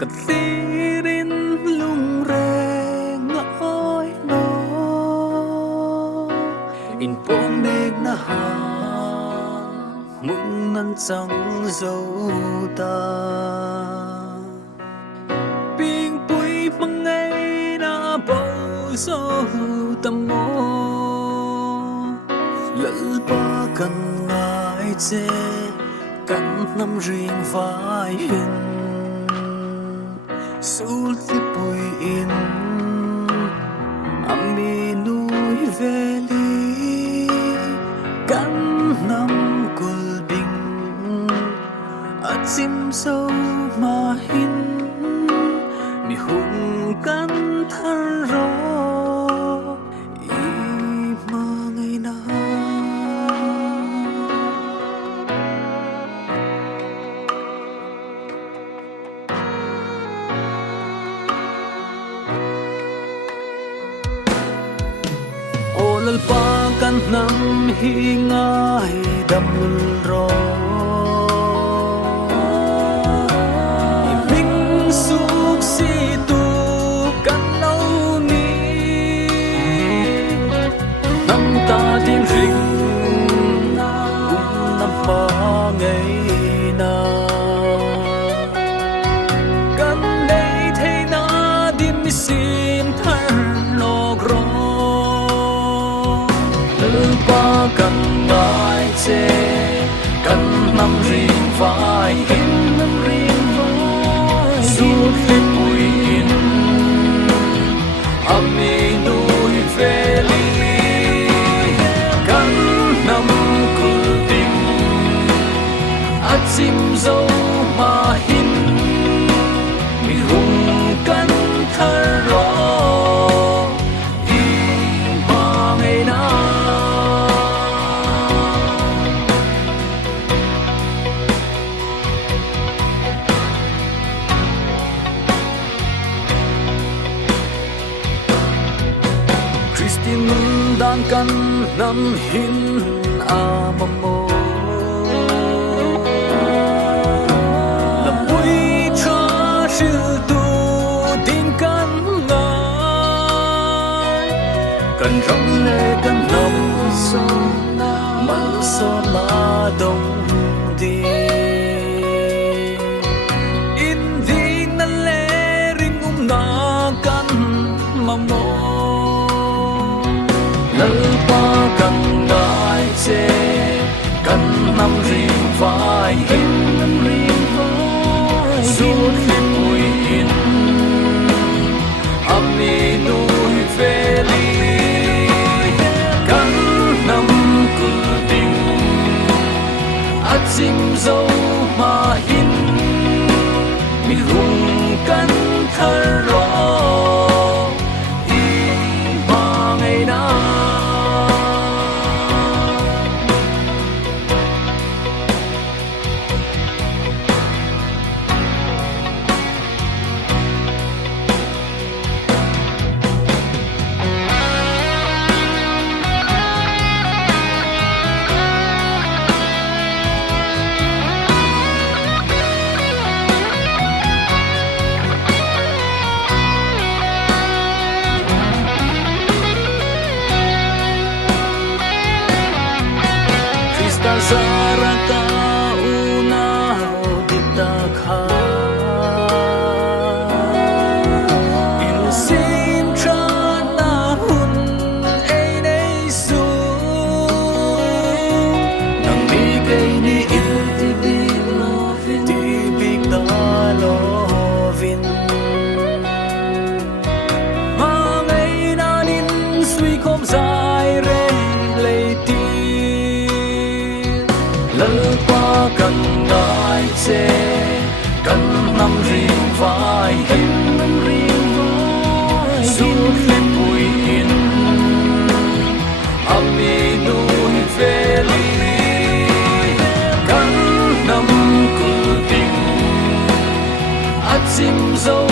Cần tirin lung re ngói nó in bóng nét na ha muốn năn chẳng dấu ta biên bụi bằng ngày na bao dấu tâm mô lỡ ba cần ngại chê cần năm riêng vai hình sul ti bụi in ami núi về ly cắn năm cùi bình chim sâu mà hin mi hùng cắn thân rõ y mà ngày nào lalpa kan nam hingai damul ro ibing suk si tu kan lâu ni năm ta tiếng rình cũng năm ba ngày na kan đây thấy na dim sim than log ro ba cần ngại chê cần năm riêng vai in năm riêng vai suốt hết bụi in ami núi về ly cần năm cùi tình chim dâu mà hin mi hùng cắn thơ rõ Christine dan kan nam hin amamo lapui cha sư tu tin kan ngai kan rong le kan nam so man so la dong di in di na le ring na kan mamo ba cần ngại chê cần năm riêng vai in năm riêng vai suốt hết bụi in ami núi về ly cần năm cùi tình chim dâu mà hin mi hùng cắn thơ rõ y mà ngày nào Zaraka una ditakha in sim chana hun ei nei su nang mi kay ni in ti big da lovin ma ngày na nin suy khom dài re lei ti lỡ qua cần ngại chê cần năm riêng vai in năm riêng vai suốt hết bụi in ami núi về ly cần năm cùi tình chim dâu